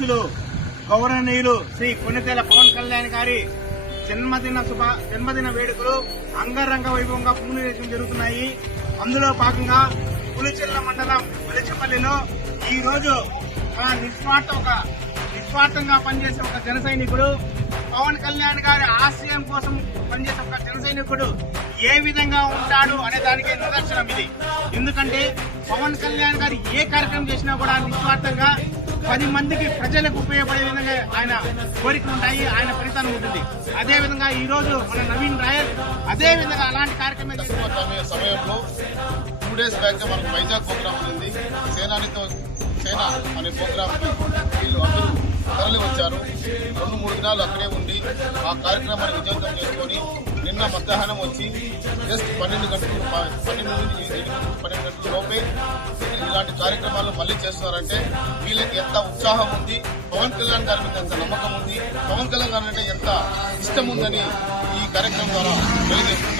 అధ్యక్షులు గౌరవనీయులు శ్రీ కొన్నితేల పవన్ కళ్యాణ్ గారి జన్మదిన శుభ జన్మదిన వేడుకలు అంగరంగ వైభవంగా పూర్ణం జరుగుతున్నాయి. అందులో భాగంగా పులిచెల్ల మండలం వెలిచపల్లిలో ఈ రోజు మన నిస్వార్థ ఒక నిస్వార్థంగా పనిచేసే ఒక జన సైనికుడు పవన్ కళ్యాణ్ గారి ఆశయం కోసం పనిచేసే ఒక జన సైనికుడు ఏ విధంగా ఉంటాడు అనే దానికి నిదర్శనం ఇది. ఎందుకంటే పవన్ కళ్యాణ్ గారు ఏ కార్యక్రమం చేసినా కూడా నిస్వార్థంగా పది మందికి ప్రజలకు ఉపయోగపడే విధంగా ఆయన కోరికలు ఉంటాయి ఆయన ఫలితాన్ని ఉంటుంది. అదే విధంగా ఈ రోజు మన నవీన్ రాయల్ అదే విధంగా అలాంటి కార్యక్రమం సమయంలో టూ డేస్ బ్యాక్ మనకు వైజాగ్ ప్రోగ్రామ్ ఉంది. సేనానితో సేన అనే ప్రోగ్రామ్ వీళ్ళు అందరూ తరలి వచ్చారు. రెండు మూడు దినాలు అక్కడే ఉండి ఆ కార్యక్రమాన్ని విజయవంతం చేసుకొని నిన్న మధ్యాహ్నం వచ్చి జస్ట్ పన్నెండు గంటలు పన్నెండు నుంచి పన్నెండు గంటల లోపే ఇలాంటి కార్యక్రమాలు మళ్ళీ చేస్తున్నారంటే వీళ్ళకి ఎంత ఉత్సాహం ఉంది పవన్ కళ్యాణ్ గారి మీద ఎంత నమ్మకం ఉంది పవన్ కళ్యాణ్ గారి అంటే ఎంత ఇష్టం ఉందని ఈ కార్యక్రమం ద్వారా తెలియజేస్తుంది